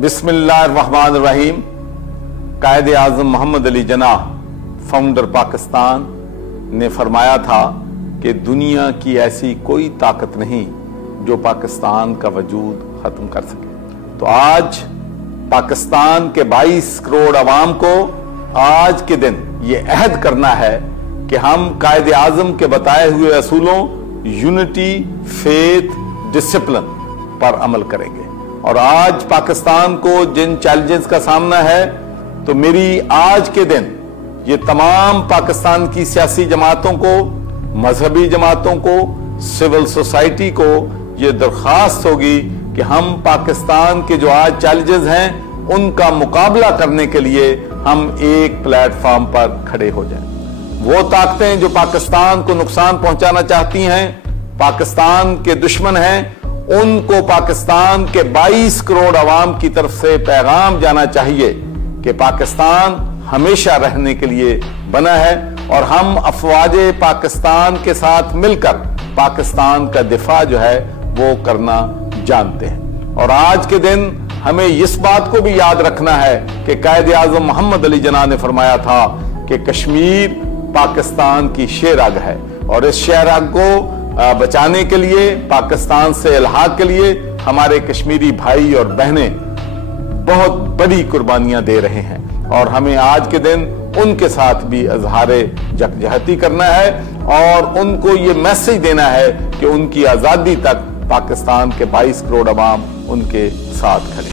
बिस्मिल्लाहिर्रहमानिर्रहीम। कायदे आज़म मोहम्मद अली जिन्नाह, फाउंडर पाकिस्तान, ने फरमाया था कि दुनिया की ऐसी कोई ताकत नहीं जो पाकिस्तान का वजूद खत्म कर सके। तो आज पाकिस्तान के 22 करोड़ अवाम को आज के दिन ये अहद करना है कि हम कायदे आज़म के बताए हुए असूलों यूनिटी, फेथ, डिसिप्लिन पर अमल करेंगे। और आज पाकिस्तान को जिन चैलेंजेस का सामना है, तो मेरी आज के दिन ये तमाम पाकिस्तान की सियासी जमातों को, मजहबी जमातों को, सिविल सोसाइटी को ये दरख्वास्त होगी कि हम पाकिस्तान के जो आज चैलेंजेस हैं उनका मुकाबला करने के लिए हम एक प्लेटफॉर्म पर खड़े हो जाएं। वो ताकतें जो पाकिस्तान को नुकसान पहुंचाना चाहती हैं, पाकिस्तान के दुश्मन हैं, उनको पाकिस्तान के 22 करोड़ अवाम की तरफ से पैगाम जाना चाहिए कि पाकिस्तान हमेशा रहने के लिए बना है और हम अफवाजे पाकिस्तान के साथ मिलकर पाकिस्तान का दिफा जो है वो करना जानते हैं। और आज के दिन हमें इस बात को भी याद रखना है कि कायदे आज़म मोहम्मद अली जिन्नाह ने फरमाया था कि कश्मीर पाकिस्तान की शेराग है और इस शेराग को बचाने के लिए, पाकिस्तान से इल्हाक के लिए हमारे कश्मीरी भाई और बहनें बहुत बड़ी कुर्बानियां दे रहे हैं और हमें आज के दिन उनके साथ भी इज़हारे यकजहती करना है और उनको ये मैसेज देना है कि उनकी आज़ादी तक पाकिस्तान के 22 करोड़ अवाम उनके साथ खड़े।